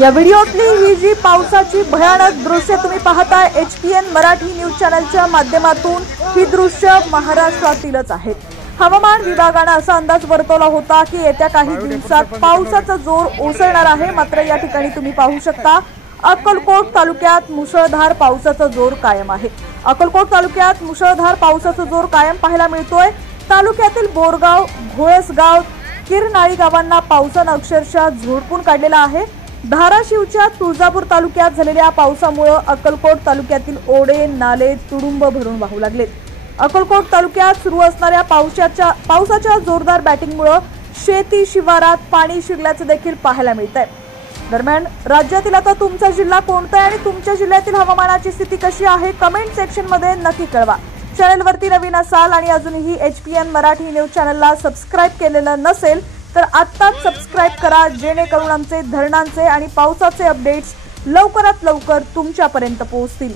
या व्हिडिओतली ही जी पावसाची भयानक दृश्य तुम्ही पाहताय HPN मराठी न्यूज चॅनलच्या माध्यमातून, ही दृश्य महाराष्ट्रातीलच आहेत. हवामान विभागाने असा अंदाज वर्तवला होता की येत्या काही दिवसात पावसाचा जोर ओसरणार आहे. मात्र या ठिकाणी तुम्ही पाहू शकता अक्कलकोट तालुक्यात मुसळधार पावसाचा जोर कायम आहे. अक्कलकोट तालुक्यात मुसळधार पावसाचा जोर कायम पाहायला मिळतोय. तालुक्यातील बोरगाव, घोळसगाव, किरनाळी गावांना पावसाने अक्षरशः झोडपून काढलेला आहे. धाराशिवच्या तुळजापूर तालुक्यात झालेल्या पावसामुळे अक्कलकोट तालुक्यातील ओढे नाले तुडुंब भरून वाहू लागलेत. अक्कलकोट तालुक्यात सुरू असणाऱ्या पावसाच्या जोरदार बॅटिंगमुळे शेती शिवारात पाणी शिरल्याचे देखील पाहायला मिळतंय. दरम्यान राज्यातील आता तुमचा जिल्हा कोणता आहे आणि तुमच्या जिल्ह्यातील हवामानाची स्थिती कशी आहे, कमेंट सेक्शन मध्ये नक्की कळवा. चॅनलवरती नवीन असाल आणि अजूनही HPN मराठी न्यूज चॅनलला सबस्क्राईब केलेलं नसेल तर आत्ताच सबस्क्राईब करा, जेणेकरून आमचे धरणांचे आणि पावसाचे अपडेट्स लवकरात लवकर तुमच्यापर्यंत पोहोचतील.